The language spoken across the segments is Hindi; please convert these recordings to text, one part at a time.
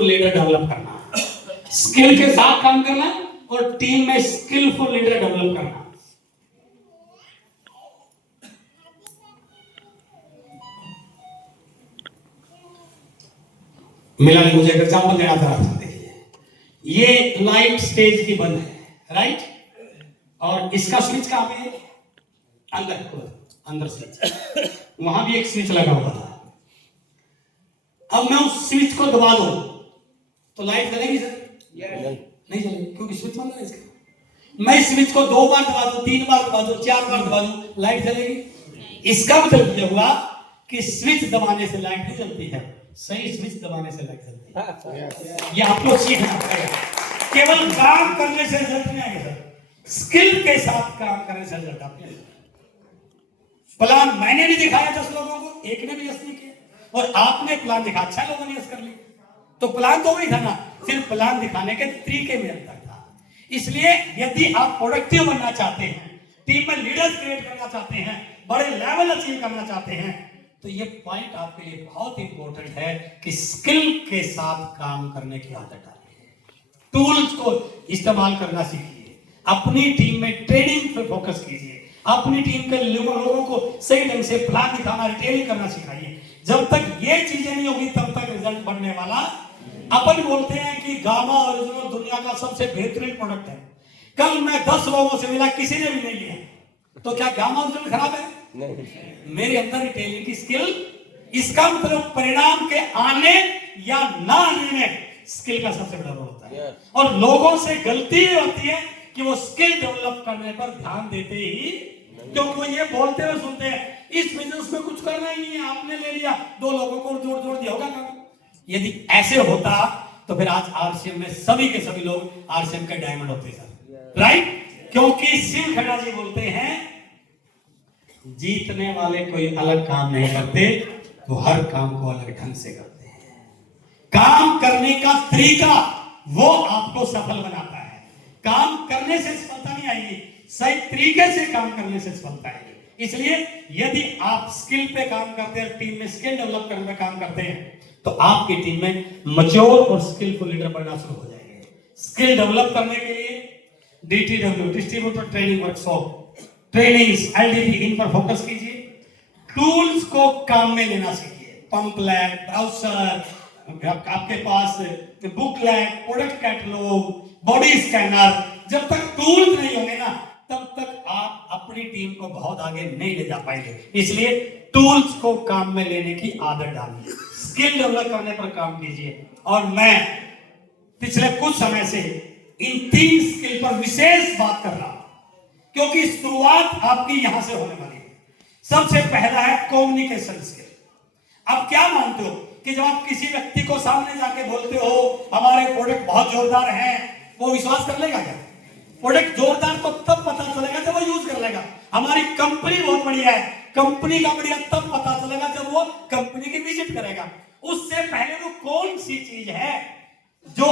लीडर डेवलप करना, स्किल के साथ काम करना और टीम में स्किलफुल लीडर डेवलप करना। मिला ने मुझे एक एग्जांपल देना था, देखिए ये लाइट स्टेज की बंद है, राइट, और इसका स्विच कहां पे है? अंदर स्विच, वहां भी एक स्विच लगा हुआ था। अब मैं उस स्विच को दबा दूं तो लाइट जलेगी सर? नहीं जलेगी, क्योंकि स्विच बंद है इसका। मैं स्विच को 2 बार दबा दूं, 3 बार दबा दूं, 4 बार दबा दूं, लाइट जलेगी? इसका मतलब यह हुआ कि स्विच दबाने से लाइट नहीं जलती है, सही स्विच दबाने से लाइट जलती है। ये आप लोग सीखना पड़ेगा। केवल काम करने से रिजल्ट नहीं आएगा सर, स्किल के साथ काम करने से रिजल्ट आता है। प्लान मैंने भी दिखाया 10 लोगों को, एक ने भी यस नहीं किया, और आपने प्लान दिखा 6 लोगों ने यस कर लिया। तो प्लान तो वही था ना, सिर्फ प्लान दिखाने के तरीके में अंतर था। इसलिए यदि आप प्रोडक्टिव बनना चाहते हैं, टीम में लीडर्स क्रिएट करना चाहते हैं, बड़े लेवल अचीव करना चाहते हैं, तो ये पॉइंट आपके लिए बहुत इंपॉर्टेंट है कि स्किल के साथ काम करने की आदत डालिए, टूल्स को इस्तेमाल करना सीखिए, अपनी टीम में ट्रेनिंग पर फोकस कीजिए, अपनी टीम के लोगों को सही ढंग से प्लान दिखाना, रिटेलिंग करना सिखाइए। जब तक ये चीजें नहीं होगी तब तक रिजल्ट बढ़ने वाला। अपन बोलते हैं कि गामा ओरिजिनल दुनिया का सबसे बेहतरीन प्रोडक्ट है। कल मैं 10 लोगों से मिला, किसी ने भी नहीं लिया, तो क्या गामा ओरिजिनल खराब है? नहीं। मेरे अंदर रिटेलिंग की स्किल, इसका मतलब परिणाम के आने या ना आने में स्किल का सबसे बड़ा रोल होता है। और लोगों से गलती होती है कि वो स्किल डेवलप करने पर ध्यान देते ही, क्योंकि वो ये बोलते हुए सुनते हैं इस बिजनेस में कुछ करना ही नहीं है, आपने ले लिया, 2 लोगों को जोड़ दिया होगा काम। यदि ऐसे होता तो फिर आज आरसीएम में सभी के सभी लोग आरसीएम के डायमंड होते सर, राइट? क्योंकि शिव खन्ना जी बोलते हैं जीतने वाले कोई अलग काम नहीं करते, वो हर काम को अलग ढंग से करते हैं। काम करने का तरीका वो आपको सफल बनाता है। काम करने से सफलता नहीं आएगी, सही तरीके से काम करने से सफलता आएगी। इसलिए यदि आप स्किल पे काम करते हैं, टीम में स्किल डेवलप करने पे काम करते हैं, तो आपकी टीम में मैच्योर और स्किलफुल लीडर बनना शुरू हो जाएंगे। स्किल डेवलप करने के लिए DTW distributor training workshop, trainings, LDP, इन पर फोकस कीजिए। टूल्स को काम में लेना सीखिए, पंपलेट, ब्राउजर, आपके पास booklet, product catalogue, body scanner, जब तक टूल्स नहीं होंगे ना तब तक आप अपनी टीम को बहुत आगे नहीं ले जा पाएंगे। इसलिए टूल्स को काम में लेने की आदत डालिए, स्किल डेवलप करने पर काम कीजिए। और मैं पिछले कुछ समय से इन 3 स्किल पर विशेष बात कर रहा हूं, क्योंकि शुरुआत आपकी यहां से होने वाली है। सबसे पहला है कम्युनिकेशन स्किल। अब क्या मानते हो कि जब आप किसी व्यक्ति को सामने जाके बोलते हो हमारे प्रोडक्ट बहुत जोरदार हैं, वो विश्वास कर लेगा क्या? प्रोडक्ट जोरदार तो तब पता चलेगा जब वो यूज कर लेगा। हमारी कंपनी बहुत बढ़िया है, कंपनी का बढ़िया तब पता चलेगा जब वो कंपनी की विजिट करेगा। उससे पहले वो कौन सी चीज है जो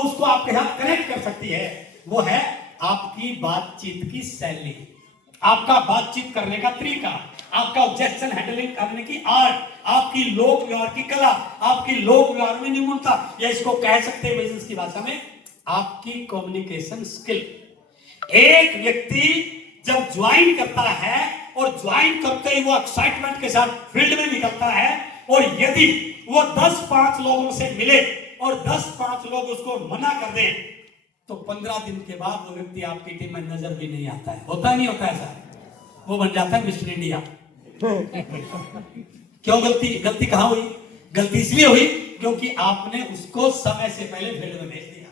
उसको आपके साथ कनेक्ट कर सकती है, वो है आपकी बातचीत की शैली, आपका बातचीत करने का तरीका, आपका ऑब्जेक्शन हैंडलिंग करने की आर्ट, आपकी लोक व्यवहार की कला, आपकी लोक व्यवहार में निपुणता, या इसको कह सकते हैं बिजनेस की भाषा में आपकी कम्युनिकेशन स्किल। एक व्यक्ति जब ज्वाइन करता है और ज्वाइन करते ही वो एक्साइटमेंट के साथ फील्ड में निकलता है, और यदि वो 10-5 लोगों से मिले और 10-5 लोग उसको मना कर दें, तो 15 दिन के बाद वो व्यक्ति आपकी टीम में नजर भी नहीं आता है। होता नहीं होता ऐसा? वो बन जाता है मिस्टर इंडिया। क्यों? गलती कहां हुई? गलती इसलिए हुई क्योंकि आपने उसको समय से पहले फील्ड में भेज दिया।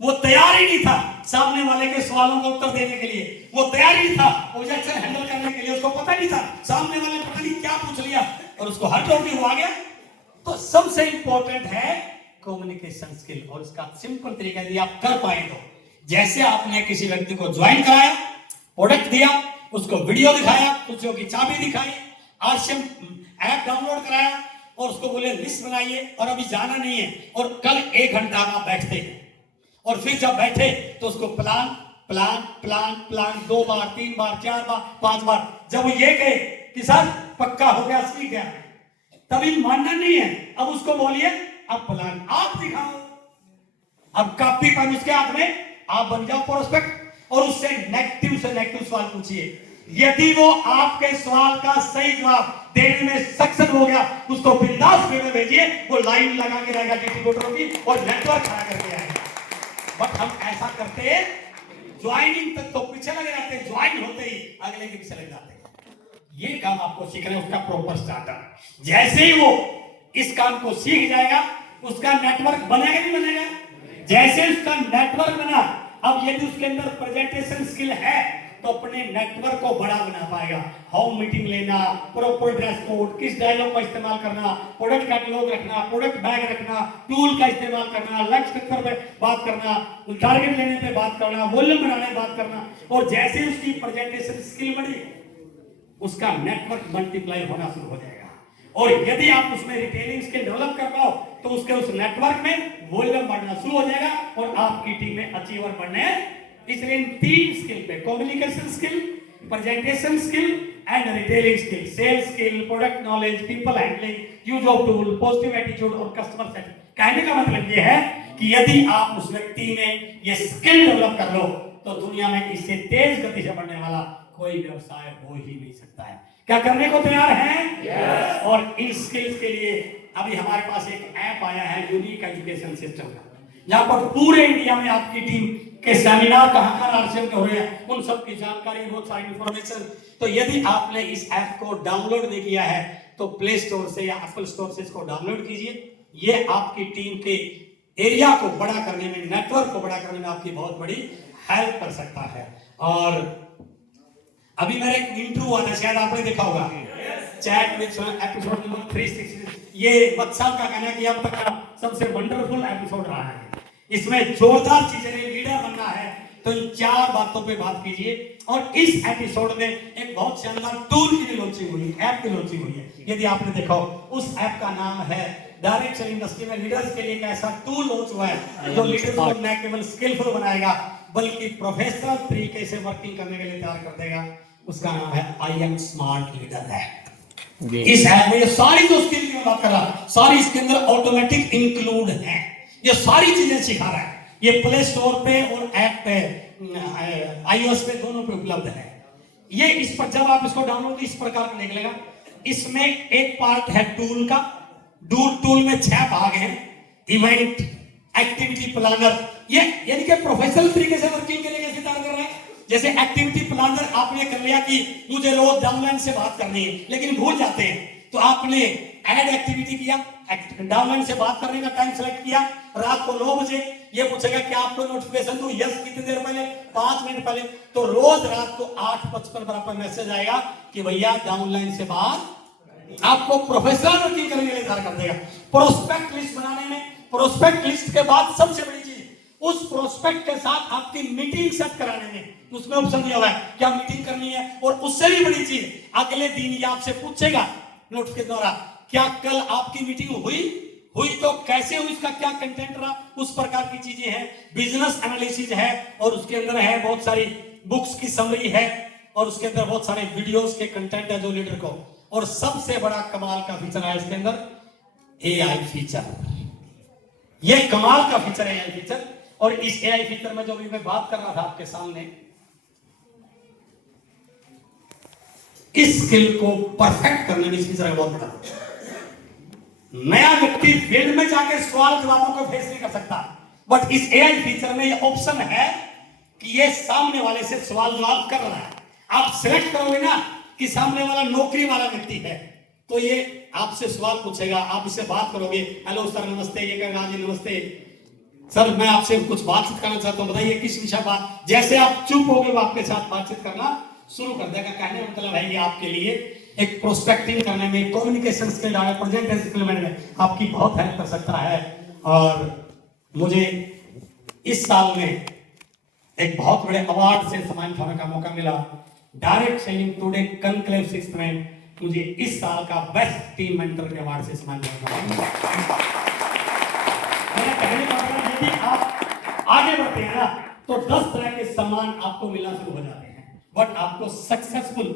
वो तैयार ही नहीं था सामने वाले के सवालों का उत्तर देने के लिए, वो तैयार ही नहीं था ऑब्जेक्शन हैंडल करने के लिए, उसको पता नहीं था सामने वाले पता नहीं क्या पूछ लिया और उसको हर्ट हो गया। तो सबसे इंपॉर्टेंट है कम्युनिकेशन स्किल, और इसका सिंपल तरीका यदि आप कर पाए तो, जैसे आपने किसी व्यक्ति को ज्वाइन कराया, प्रोडक्ट दिया, उसको वीडियो दिखाया, कुछ की चाबी दिखाई, आरसीएम ऐप डाउनलोड कराया और उसको बोले लिस्ट बनाइए और अभी जाना नहीं है, और कल 1 घंटा आप बैठते हैं, और फिर जब बैठे तो उसको प्लान 2 बार, 3 बार, 4 बार, 5 बार, जब ये कहे कि सर पक्का हो गया, सीख गया, तभी मानना नहीं है। अब उसको बोलिए अब प्लान आप दिखाओ। अब कॉपी पेन उसके हाथ में, आप बन जाओ प्रोस्पेक्ट और उससे नेगेटिव से नेगेटिव सवाल पूछिए। यदि वो आपके सवाल का सही जवाब देने में सक्षम हो गया, उसको बिंदास वे में भेजिए, वो लाइन लगा के रहेगा डिस्ट्रीब्यूटरों की और नेटवर्क खड़ा करके आएगा। बट हम ऐसा करते हैं, ज्वाइनिंग तक तो पीछे लगे रहते हैं, ज्वाइन होते ही अगले के पीछे लग जाते हैं। ये काम आपको सीखना है, उसका प्रॉपर स्टार्टर। जैसे ही वो इस काम को सीख जाएगा, उसका नेटवर्क बनेगा नहीं बनेगा? जैसे उसका नेटवर्क बना, अब यदि उसके अंदर प्रेजेंटेशन स्किल है तो अपने नेटवर्क को बड़ा बना पाएगा। हाउ मीटिंग लेना, प्रॉपर ड्रेस कोड, किस डायलॉग का इस्तेमाल करना, प्रोडक्ट कैटलॉग रखना, प्रोडक्ट बैग रखना, टूल का इस्तेमाल करना, लक्ष्य स्ट्रक्चर पे बात करना, टारगेट लेने पे बात करना, वॉल्यूम बढ़ाने पे बात करना। और जैसे उसकी प्रेजेंटेशन स्किल बढ़ी, उसका नेटवर्क मल्टीप्लाई होना शुरू हो जाएगा। और यदि आप उसमें रिटेलिंग स्किल डेवलप कर पाओ तो उसके उस नेटवर्क में वॉल्यूम बढ़ना शुरू हो जाएगा और आपकी टीम में अचीवर बनने। इसलिए इन 3 स्किल पे, communication skill, presentation skill and retailing skill, sales skill, product knowledge, people handling, use of tool, positive attitude और कस्टमर सेटिस्फैक्शन। कहने का मतलब यह है कि यदि आप उस व्यक्ति में ये स्किल डेवलप कर लो तो दुनिया में इससे तेज गति से बढ़ने वाला कोई व्यवसाय हो ही नहीं सकता है। क्या करने को तैयार हैं? yes. और इन स्किल्स के लिए अभी हमारे पास एक ऐप आया है, यूनिक एजुकेशन सिस्टम का, जहां पर पूरे इंडिया में आपकी टीम के सेमिनार कहां आरसीएम के हो रहे हैं, उन सब की जानकारी, बहुत सारी इंफॉर्मेशन। तो यदि आपने इस ऐप को डाउनलोड नहीं किया है तो प्ले स्टोर से या एप्पल स्टोर से इसको डाउनलोड कीजिए। ये आपकी टीम के एरिया को बड़ा करने में, नेटवर्क को बड़ा करने में आपकी बहुत बड़ी हेल्प कर सकता है। और अभी मेरा एक इंट्रो हुआ था, शायद आपने देखा होगा, चैट विद एपिसोड नंबर 360। ये वत्सल का कहना है कि अब तक का सबसे वंडरफुल एपिसोड रहा है। इसमें जोरदार चीजें, लीडर बनना है तो इन 4 बातों पे बात कीजिए। और इस एपिसोड में एक बहुत शानदार टूल की भी लॉन्चिंग हुई, ऐप की लॉन्चिंग हुई है। यदि आपने देखा हो, उस ऐप का नाम है डायरेक्ट सेलिंग इंडस्ट्री में लीडर्स के लिए एक ऐसा टूल लॉन्च हुआ है जो लीडर्स को न केवल स्किलफुल बनाएगा बल्कि प्रोफेशनल तरीके से वर्किंग करने के लिए तैयार कर देगा। उसका नाम है I am smart leader app. इस ऐप में ये सारी जो स्किल की बात कर रहा, सारी इसके अंदर ऑटोमेटिक इंक्लूड है। ये सारी चीजें सिखा रहा है। ये प्ले स्टोर पे और ऐप पे, आईओएस पे, दोनों पे उपलब्ध है। ये इस पर जब आप इसको डाउनलोड इस प्रकार का निकलेगा। इसमें एक पार्ट है टूल का। टूल में 6 भाग हैं, इवेंट, एक्टिविटी प्लानर। ये यानी कि प्रोफेशनल तरीके से वर्किंग के लिए कैसे तैयार कर रहे हैं। जैसे एक्टिविटी प्लानर आपने कर लिया कि मुझे रोज डाउनलाइन से बात करनी है, लेकिन भूल जाते हैं, तो आपने ऐड एक्टिविटी किया, डाउनलाइन से बात करने का टाइम सेलेक्ट किया, रात को 9 बजे ये पूछेगा कि आपको नोटिफिकेशन दूं, यस कितनी देर पहले, 5 मिनट पहले। तो रोज रात को 8:55 पर आपका मैसेज आएगा कि भैया डाउनलाइन से बात, आपको प्रोफेशनल वर्किंग करने के लिए तैयार कर देगा। प्रोस्पेक्ट लिस्ट बनाने में, प्रोस्पेक्ट लिस्ट के बाद सबसे बड़ी चीज, उस प्रोस्पेक्ट के साथ आपकी मीटिंग सेट कराने में उसमें ऑप्शन दिया हुआ है क्या मीटिंग करनी है। और उससे भी बड़ी चीज, अगले दिन ये आपसे पूछेगा नोट के द्वारा, क्या कल आपकी मीटिंग हुई तो कैसे हुई, इसका क्या कंटेंट रहा, उस प्रकार की चीजें हैं। बिजनेस एनालिसिस है और उसके अंदर है बहुत सारी बुक्स की समरी है और उसके अंदर बहुत सारे वीडियोस के कंटेंट है जो लीडर को। और सबसे बड़ा कमाल का फीचर है इसके अंदर एआई फीचर। ये कमाल का फीचर है एआई फीचर। और इस एआई फीचर में जो भी मैं बात कर रहा था आपके सामने, इस स्किल को परफेक्ट करने में इस फीचर का बहुत बड़ा नया व्यक्ति फील्ड में जाकर सवाल जवाबों को फेस नहीं कर सकता, बट इस एआई फीचर में ये ऑप्शन है कि ये सामने वाले से सवाल जवाब कर रहा है। आप सिलेक्ट करोगे ना कि सामने वाला नौकरी वाला व्यक्ति है तो ये आपसे सवाल पूछेगा, आप इससे बात करोगे, हेलो सर नमस्ते, ये कहेगा जी नमस्ते सर, मैं आपसे कुछ बातचीत करना चाहता हूं, बताइए किस विषय बात। जैसे आप चुप हो गए वो आपके साथ बातचीत करना शुरू कर देगा। कहने का मतलब है ये आपके लिए एक प्रोस्पेक्टिंग करने में, कम्युनिकेशन स्किल, प्रेजेंटेशन स्किल में आपकी बहुत हेल्प कर सकता है। और मुझे इस साल में एक बहुत बड़े अवार्ड से सम्मानित होने का मौका मिला। डायरेक्ट सेलिंग टुडे कॉन्क्लेव 6 में मुझे इस साल का बेस्ट टीम मेंटर के अवार्ड से सम्मानित होना। मैंने कहने का मतलब यदि आप आगे बढ़ते हैं ना तो 10 तरह के सम्मान आपको मिलना शुरू हो जाते हैं, बट आपको सक्सेसफुल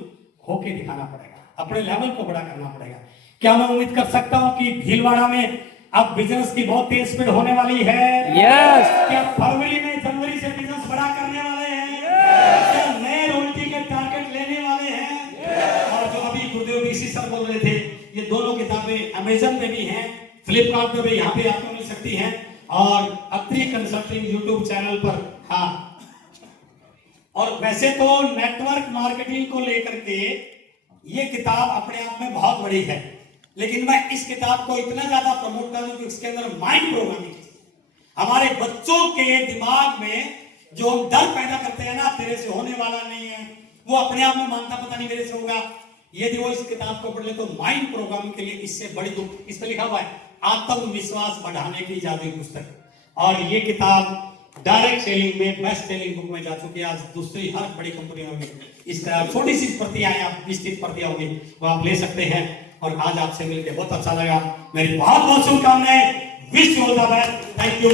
होके दिखाना पड़ेगा, अपने लेवल को बड़ा करना पड़ेगा। क्या मैं उम्मीद कर सकता हूं कि भीलवाड़ा में अब बिजनेस की बहुत तेज स्पीड होने वाली है। यस क्या फरवरी में जनवरी से बिजनेस बड़ा करने वाले हैं? क्या नए रॉयल्टी के टारगेट लेने वाले हैं? और जो अभी गुरुदेव बीसी सर बोल रहे थे, ये दोनों किताबें अमेजन पे भी हैं, फ्लिपकार्ट पे भी यहाँ पे आपको मिल सकती हैं, और अत्री कंसल्टिंग यूट्यूब चैनल पर। हाँ, और वैसे तो नेटवर्क मार्केटिंग को लेकर के ये किताब अपने आप में बहुत बड़ी है, लेकिन मैं इस किताब को इतना ज्यादा प्रमोट कर दूं कि इसके अंदर माइंड प्रोग्रामिंग, हमारे बच्चों के दिमाग में जो डर पैदा करते हैं ना, तेरे से होने वाला नहीं है, वो अपने आप में मानता पता नहीं मेरे से होगा, यदि वो इस किताब को पढ़ ले तो माइंड प्रोग्रामिंग के लिए इससे बड़ी बुक, इस पे लिखा हुआ है आत्मविश्वास बढ़ाने की जादुई पुस्तक। और ये किताब डायरेक्ट सेलिंग में बेस्ट सेलिंग बुक में जा चुकी है। आज दूसरी हर बड़ी कंपनियों में इसका छोटी सी प्रतियां आप 20-30 प्रतियां होंगी, वो आप ले सकते हैं। और आज आपसे मिलकर बहुत अच्छा लगा, मेरी बहुत बहुत शुभकामनाएं। Wish you all the best. Thank you.